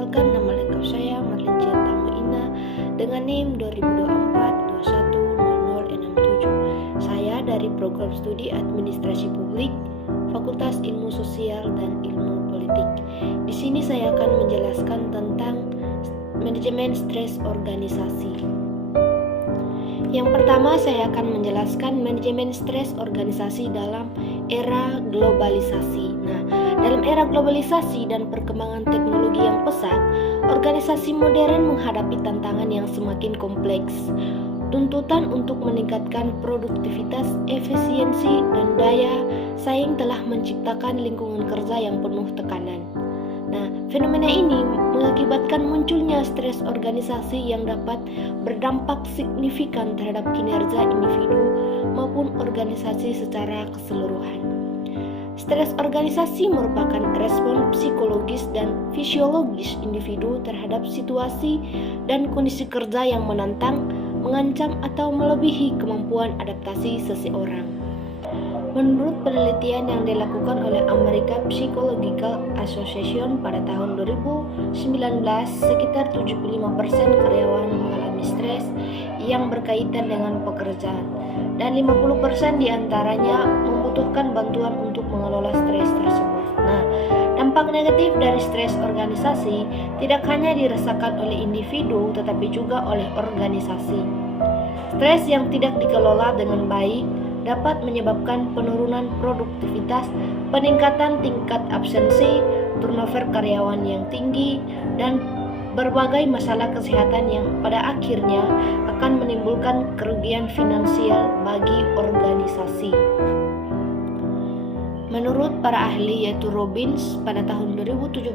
Perkenalkan, nama lengkap saya Marlin Cianta Muina dengan NIM 2024-210067. Saya dari Program Studi Administrasi Publik, Fakultas Ilmu Sosial dan Ilmu Politik. Di sini saya akan menjelaskan tentang manajemen stres organisasi. Yang pertama, saya akan menjelaskan manajemen stres organisasi dalam era globalisasi. Nah, dalam era globalisasi dan perkembangan teknologi yang pesat, organisasi modern menghadapi tantangan yang semakin kompleks. Tuntutan untuk meningkatkan produktivitas, efisiensi, dan daya saing telah menciptakan lingkungan kerja yang penuh tekanan. Nah, fenomena ini mengakibatkan munculnya stres organisasi yang dapat berdampak signifikan terhadap kinerja individu maupun organisasi secara keseluruhan. Stres organisasi merupakan respon psikologis dan fisiologis individu terhadap situasi dan kondisi kerja yang menantang, mengancam, atau melebihi kemampuan adaptasi seseorang. Menurut penelitian yang dilakukan oleh American Psychological Association pada tahun 2019, sekitar 75% karyawan mengalami stres yang berkaitan dengan pekerjaan, dan 50% diantaranya membutuhkan bantuan untuk mengelola stres tersebut. Nah, dampak negatif dari stres organisasi tidak hanya dirasakan oleh individu, tetapi juga oleh organisasi. Stres yang tidak dikelola dengan baik dapat menyebabkan penurunan produktivitas, peningkatan tingkat absensi, turnover karyawan yang tinggi, dan berbagai masalah kesehatan yang pada akhirnya akan menimbulkan kerugian finansial bagi organisasi. Menurut para ahli yaitu Robbins pada tahun 2017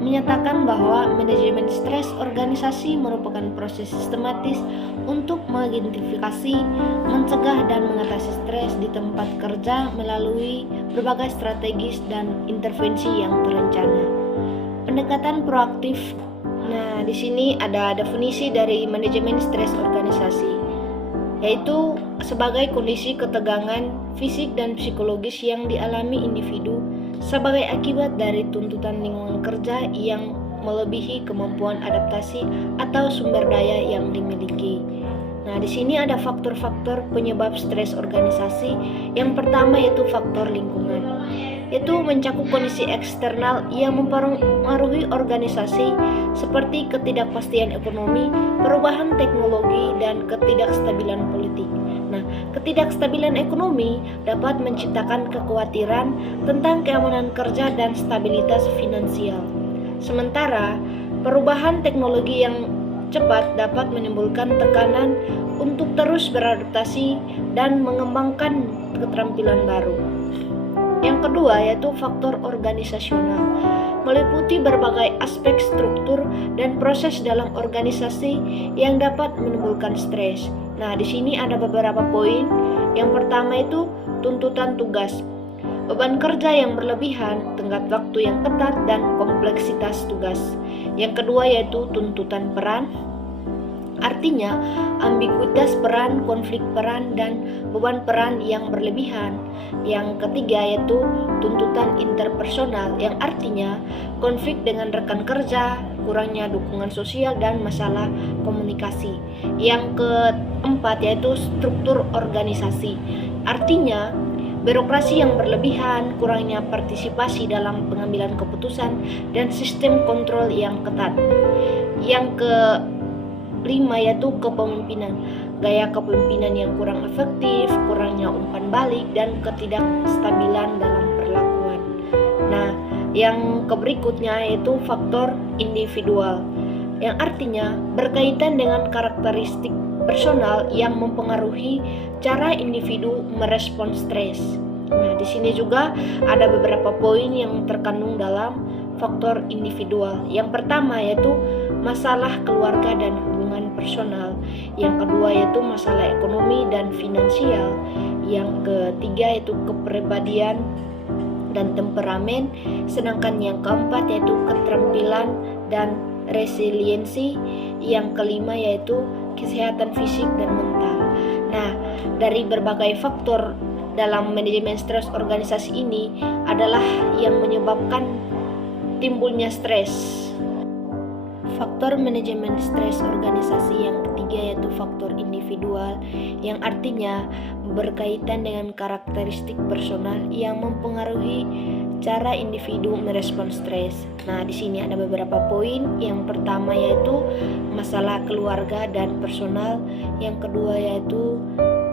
menyatakan bahwa manajemen stres organisasi merupakan proses sistematis untuk mengidentifikasi, mencegah dan mengatasi stres di tempat kerja melalui berbagai strategis dan intervensi yang terencana. Pendekatan proaktif. Nah, di sini ada definisi dari manajemen stres organisasi, yaitu sebagai kondisi ketegangan fisik dan psikologis yang dialami individu sebagai akibat dari tuntutan lingkungan kerja yang melebihi kemampuan adaptasi atau sumber daya yang dimiliki. Nah, di sini ada faktor-faktor penyebab stres organisasi. Yang pertama yaitu faktor lingkungan, yaitu mencakup kondisi eksternal yang mempengaruhi organisasi seperti ketidakpastian ekonomi, perubahan teknologi, dan ketidakstabilan politik. Nah, ketidakstabilan ekonomi dapat menciptakan kekhawatiran tentang keamanan kerja dan stabilitas finansial. Sementara, perubahan teknologi yang cepat dapat menimbulkan tekanan untuk terus beradaptasi dan mengembangkan keterampilan baru. Yang kedua yaitu faktor organisasional, meliputi berbagai aspek struktur dan proses dalam organisasi yang dapat menimbulkan stres. Nah, di sini ada beberapa poin. Yang pertama itu tuntutan tugas, beban kerja yang berlebihan, tenggat waktu yang ketat, dan kompleksitas tugas. Yang kedua yaitu tuntutan peran, artinya ambiguitas peran, konflik peran, dan beban peran yang berlebihan. Yang ketiga yaitu tuntutan interpersonal, yang artinya konflik dengan rekan kerja, kurangnya dukungan sosial, dan masalah komunikasi. Yang keempat yaitu struktur organisasi, artinya birokrasi yang berlebihan, kurangnya partisipasi dalam pengambilan keputusan, dan sistem kontrol yang ketat. Yang kelima yaitu kepemimpinan, gaya kepemimpinan yang kurang efektif, kurangnya umpan balik, dan ketidakstabilan dalam perlakuan. Nah, yang berikutnya yaitu faktor individual, yang artinya berkaitan dengan karakteristik personal yang mempengaruhi cara individu merespon stres. Nah, di sini juga ada beberapa poin yang terkandung dalam faktor individual. Yang pertama yaitu masalah keluarga dan hubungan personal. Yang kedua yaitu masalah ekonomi dan finansial. Yang ketiga yaitu kepribadian dan temperamen. Sedangkan yang keempat yaitu keterampilan dan resiliensi. Yang kelima yaitu kesehatan fisik dan mental. Nah, dari berbagai faktor dalam manajemen stres organisasi ini adalah yang menyebabkan timbulnya stres. faktor manajemen stres organisasi yang ketiga yaitu faktor individual, yang artinya berkaitan dengan karakteristik personal yang mempengaruhi cara individu merespons stres. Nah, di sini ada beberapa poin. Yang pertama yaitu masalah keluarga dan personal, yang kedua yaitu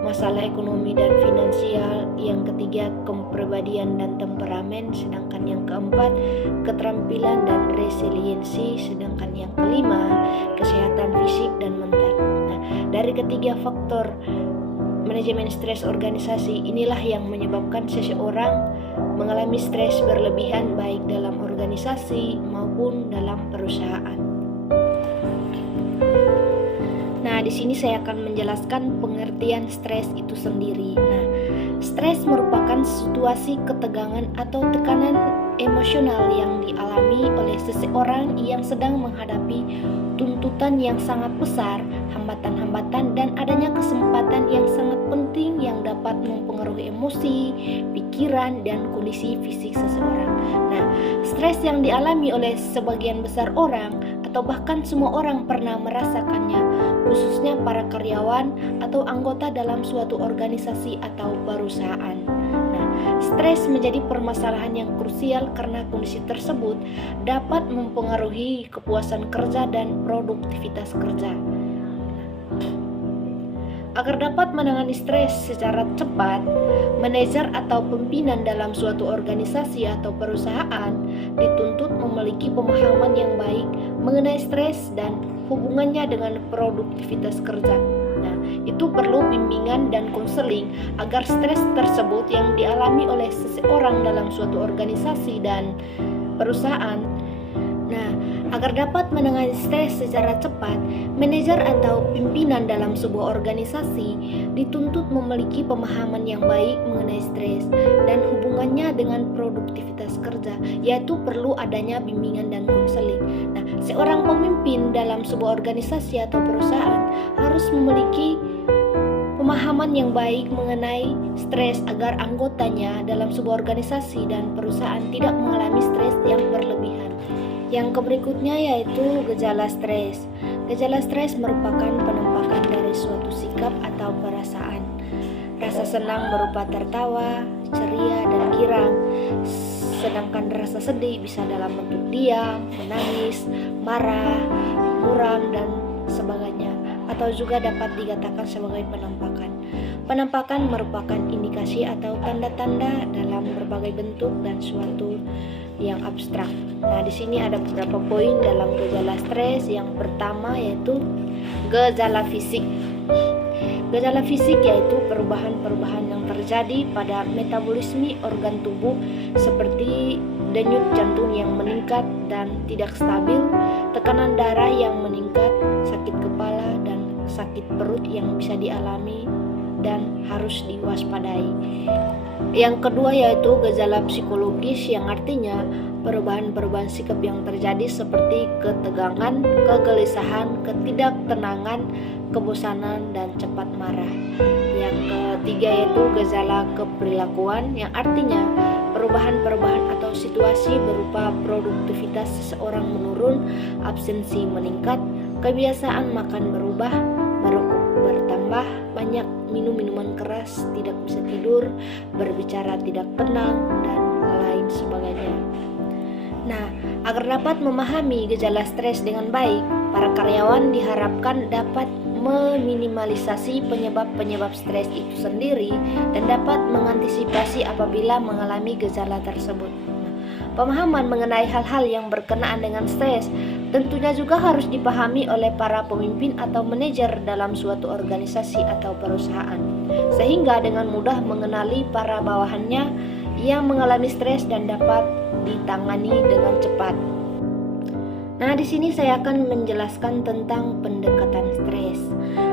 masalah ekonomi dan finansial, yang ketiga kepribadian dan temperamen, sedangkan yang keempat keterampilan dan resiliensi, sedangkan yang kelima kesehatan fisik dan mental. Nah, dari ketiga faktor manajemen stres organisasi inilah yang menyebabkan seseorang mengalami stres berlebihan baik dalam organisasi maupun dalam perusahaan. Nah, di sini saya akan menjelaskan pengertian stres itu sendiri. Nah, stres merupakan situasi ketegangan atau tekanan emosional yang dialami oleh seseorang yang sedang menghadapi tuntutan yang sangat besar, hambatan-hambatan dan adanya kesempatan yang sangat penting yang dapat mempengaruhi emosi, pikiran, dan kondisi fisik seseorang. Nah, stres yang dialami oleh sebagian besar orang atau bahkan semua orang pernah merasakannya, khususnya para karyawan atau anggota dalam suatu organisasi atau perusahaan. Nah, stres menjadi permasalahan yang krusial karena kondisi tersebut dapat mempengaruhi kepuasan kerja dan produktivitas kerja. Agar dapat menangani stres secara cepat, manajer atau pimpinan dalam suatu organisasi atau perusahaan dituntut memiliki pemahaman yang baik mengenai stres dan hubungannya dengan produktivitas kerja. Nah, itu perlu bimbingan dan konseling agar stres tersebut yang dialami oleh seseorang dalam suatu organisasi dan perusahaan. Nah, agar dapat menangani stres secara cepat, manajer atau pimpinan dalam sebuah organisasi dituntut memiliki pemahaman yang baik mengenai stres dan hubungannya dengan produktivitas kerja, yaitu perlu adanya bimbingan dan konseling. Nah, seorang pemimpin dalam sebuah organisasi atau perusahaan harus memiliki pemahaman yang baik mengenai stres agar anggotanya dalam sebuah organisasi dan perusahaan tidak mengalami stres yang berlebihan. Yang berikutnya yaitu gejala stres. Gejala stres merupakan penampakan dari suatu sikap atau perasaan. Rasa senang berupa tertawa, ceria, dan girang. Sedangkan rasa sedih bisa dalam bentuk diam, menangis, marah, muram, dan sebagainya. Atau juga dapat dikatakan sebagai penampakan. Penampakan merupakan indikasi atau tanda-tanda dalam berbagai bentuk dan suatu yang abstrak. Nah, di sini ada beberapa poin dalam gejala stres. Yang pertama yaitu gejala fisik. Gejala fisik yaitu perubahan-perubahan yang terjadi pada metabolisme organ tubuh seperti denyut jantung yang meningkat dan tidak stabil, tekanan darah yang meningkat, sakit kepala dan sakit perut yang bisa dialami dan harus diwaspadai. Yang kedua yaitu gejala psikologis, yang artinya perubahan-perubahan sikap yang terjadi seperti ketegangan, kegelisahan, ketidaktenangan, kebosanan, dan cepat marah. Yang ketiga yaitu gejala keperilakuan, yang artinya perubahan-perubahan atau situasi berupa produktivitas seseorang menurun, absensi meningkat, kebiasaan makan berubah, merokok bertambah, banyak minum minuman keras, tidak bisa tidur, berbicara tidak tenang, dan lain sebagainya. Nah, agar dapat memahami gejala stres dengan baik, para karyawan diharapkan dapat meminimalisasi penyebab-penyebab stres itu sendiri dan dapat mengantisipasi apabila mengalami gejala tersebut. Pemahaman mengenai hal-hal yang berkenaan dengan stres tentunya juga harus dipahami oleh para pemimpin atau manajer dalam suatu organisasi atau perusahaan, sehingga dengan mudah mengenali para bawahannya yang mengalami stres dan dapat ditangani dengan cepat. Nah, di sini saya akan menjelaskan tentang pendekatan stres.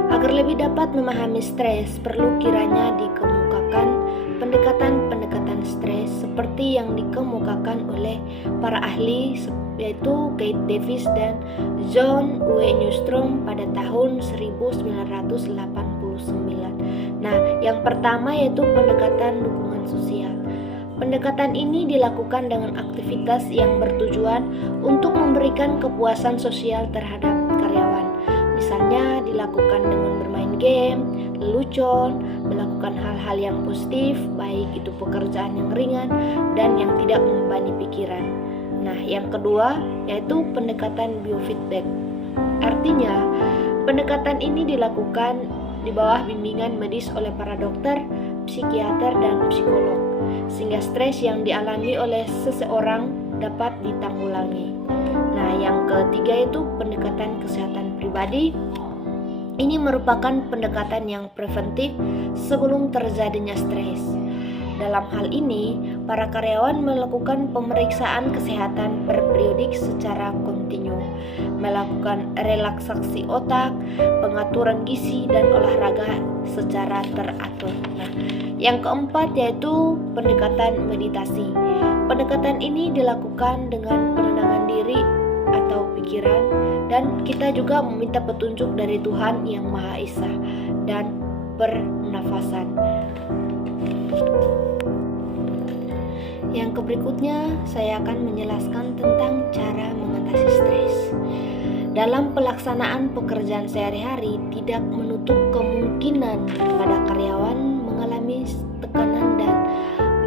Agar lebih dapat memahami stres, perlu kiranya dikemukakan pendekatan-pendekatan stres seperti yang dikemukakan oleh para ahli yaitu Keith Davis dan John W. Newstrom pada tahun 1989. Nah, yang pertama yaitu pendekatan dukungan sosial. Pendekatan ini dilakukan dengan aktivitas yang bertujuan untuk memberikan kepuasan sosial terhadap karyawan. Misalnya dilakukan dengan bermain game, lelucon, melakukan hal-hal yang positif, baik itu pekerjaan yang ringan dan yang tidak membebani pikiran. Nah, yang kedua yaitu pendekatan biofeedback. Artinya, pendekatan ini dilakukan di bawah bimbingan medis oleh para dokter, psikiater, dan psikolog, sehingga stres yang dialami oleh seseorang dapat ditanggulangi. Nah, yang ketiga itu pendekatan kesehatan pribadi. Ini merupakan pendekatan yang preventif sebelum terjadinya stres. Dalam hal ini, para karyawan melakukan pemeriksaan kesehatan periodik secara kontinu, melakukan relaksasi otak, pengaturan gizi, dan olahraga secara teratur. Nah, yang keempat yaitu pendekatan meditasi. Pendekatan ini dilakukan dengan penenangan diri atau pikiran, dan kita juga meminta petunjuk dari Tuhan Yang Maha Esa dan pernafasan. Yang berikutnya saya akan menjelaskan tentang cara mengatasi stres. Dalam pelaksanaan pekerjaan sehari-hari, tidak menutup kemungkinan pada karyawan mengalami tekanan dan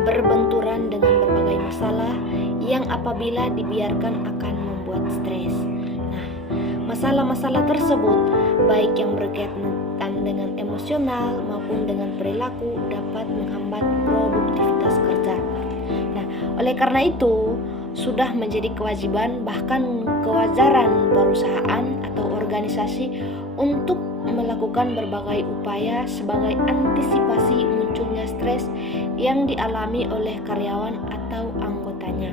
berbenturan dengan berbagai masalah yang apabila dibiarkan akan membuat stres. Nah, masalah-masalah tersebut baik yang berkaitan dengan emosional maupun dengan perilaku dapat menghambat produktivitas kerja. Nah, oleh karena itu sudah menjadi kewajiban bahkan kewajaran perusahaan atau organisasi untuk melakukan berbagai upaya sebagai antisipasi munculnya stres yang dialami oleh karyawan atau anggotanya.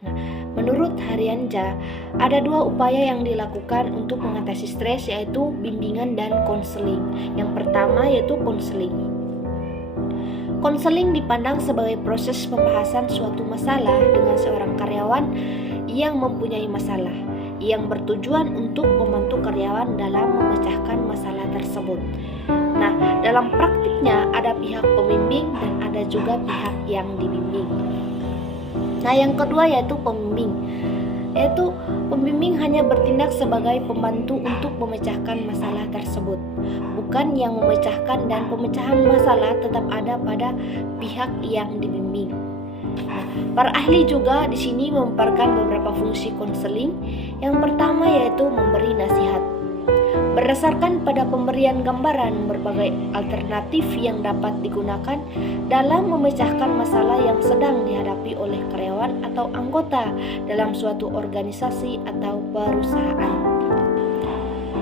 Nah, menurut Haryanza, ada dua upaya yang dilakukan untuk mengatasi stres, yaitu bimbingan dan konseling. Yang pertama yaitu konseling. Konseling dipandang sebagai proses pembahasan suatu masalah dengan seorang karyawan yang mempunyai masalah, yang bertujuan untuk membantu karyawan dalam memecahkan masalah tersebut. Nah, dalam praktiknya ada pihak pembimbing dan ada juga pihak yang dibimbing. Nah, yang kedua yaitu pembimbing. Yaitu pembimbing hanya bertindak sebagai pembantu untuk memecahkan masalah tersebut, bukan yang memecahkan, dan pemecahan masalah tetap ada pada pihak yang dibimbing. Nah, para ahli juga di sini memaparkan beberapa fungsi konseling. Yang pertama yaitu memberi nasihat. Berdasarkan pada pemberian gambaran berbagai alternatif yang dapat digunakan dalam memecahkan masalah yang sedang dihadapi oleh karyawan atau anggota dalam suatu organisasi atau perusahaan.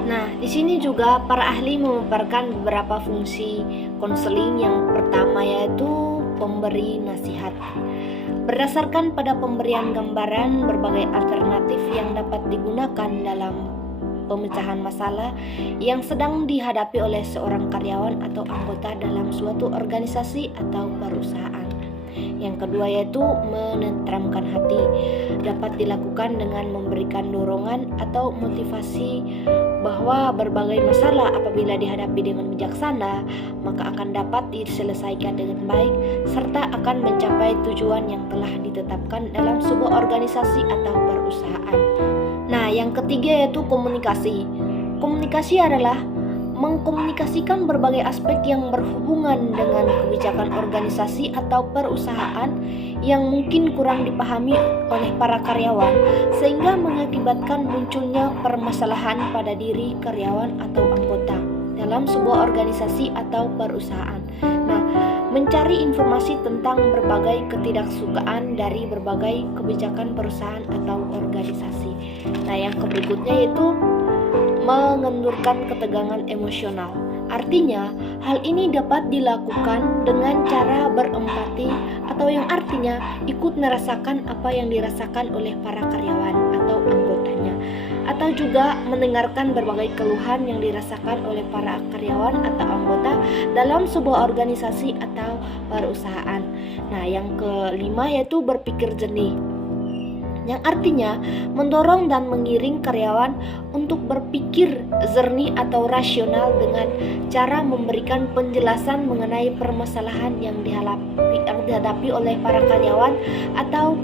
Nah, di sini juga para ahli memaparkan beberapa fungsi konseling. Yang pertama yaitu pemberi nasihat. Berdasarkan pada pemberian gambaran berbagai alternatif yang dapat digunakan dalam pemecahan masalah yang sedang dihadapi oleh seorang karyawan atau anggota dalam suatu organisasi atau perusahaan. Yang kedua yaitu menenteramkan hati. Dapat dilakukan dengan memberikan dorongan atau motivasi bahwa berbagai masalah apabila dihadapi dengan bijaksana maka akan dapat diselesaikan dengan baik serta akan mencapai tujuan yang telah ditetapkan dalam sebuah organisasi atau perusahaan. Nah, yang ketiga yaitu komunikasi. Komunikasi adalah mengkomunikasikan berbagai aspek yang berhubungan dengan kebijakan organisasi atau perusahaan yang mungkin kurang dipahami oleh para karyawan sehingga mengakibatkan munculnya permasalahan pada diri karyawan atau anggota dalam sebuah organisasi atau perusahaan. Nah, mencari informasi tentang berbagai ketidaksukaan dari berbagai kebijakan perusahaan atau organisasi. Nah, yang berikutnya yaitu mengendurkan ketegangan emosional. Artinya, hal ini dapat dilakukan dengan cara berempati atau yang artinya ikut merasakan apa yang dirasakan oleh para karyawan atau anggotanya, atau juga mendengarkan berbagai keluhan yang dirasakan oleh para karyawan atau anggota dalam sebuah organisasi atau perusahaan. Nah, yang kelima yaitu berpikir jernih. yang artinya mendorong dan mengiring karyawan untuk berpikir jernih atau rasional dengan cara memberikan penjelasan mengenai permasalahan yang dihadapi oleh para karyawan atau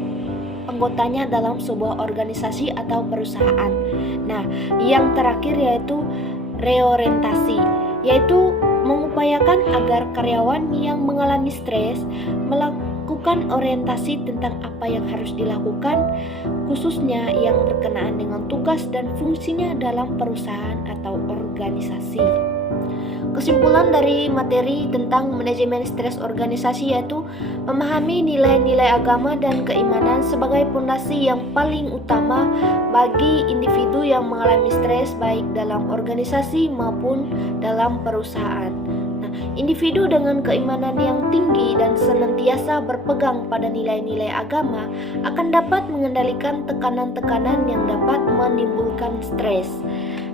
anggotanya dalam sebuah organisasi atau perusahaan. Nah, yang terakhir yaitu reorientasi, yaitu mengupayakan agar karyawan yang mengalami stres melakukan orientasi tentang apa yang harus dilakukan, khususnya yang berkenaan dengan tugas dan fungsinya dalam perusahaan atau organisasi. Kesimpulan dari materi tentang manajemen stres organisasi yaitu memahami nilai-nilai agama dan keimanan sebagai fondasi yang paling utama bagi individu yang mengalami stres baik dalam organisasi maupun dalam perusahaan. Nah, individu dengan keimanan yang tinggi dan senantiasa berpegang pada nilai-nilai agama akan dapat mengendalikan tekanan-tekanan yang dapat menimbulkan stres.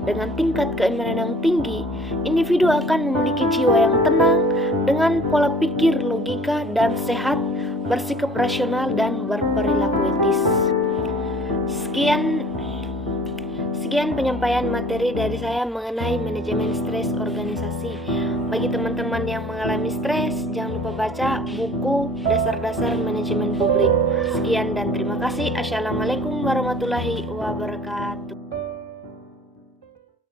Dengan tingkat keimanan yang tinggi, individu akan memiliki jiwa yang tenang dengan pola pikir logika dan sehat, bersikap rasional dan berperilaku etis. Sekian penyampaian materi dari saya mengenai manajemen stres organisasi. Bagi teman-teman yang mengalami stres, jangan lupa baca buku Dasar-Dasar Manajemen Publik. Sekian dan terima kasih. Assalamualaikum warahmatullahi wabarakatuh.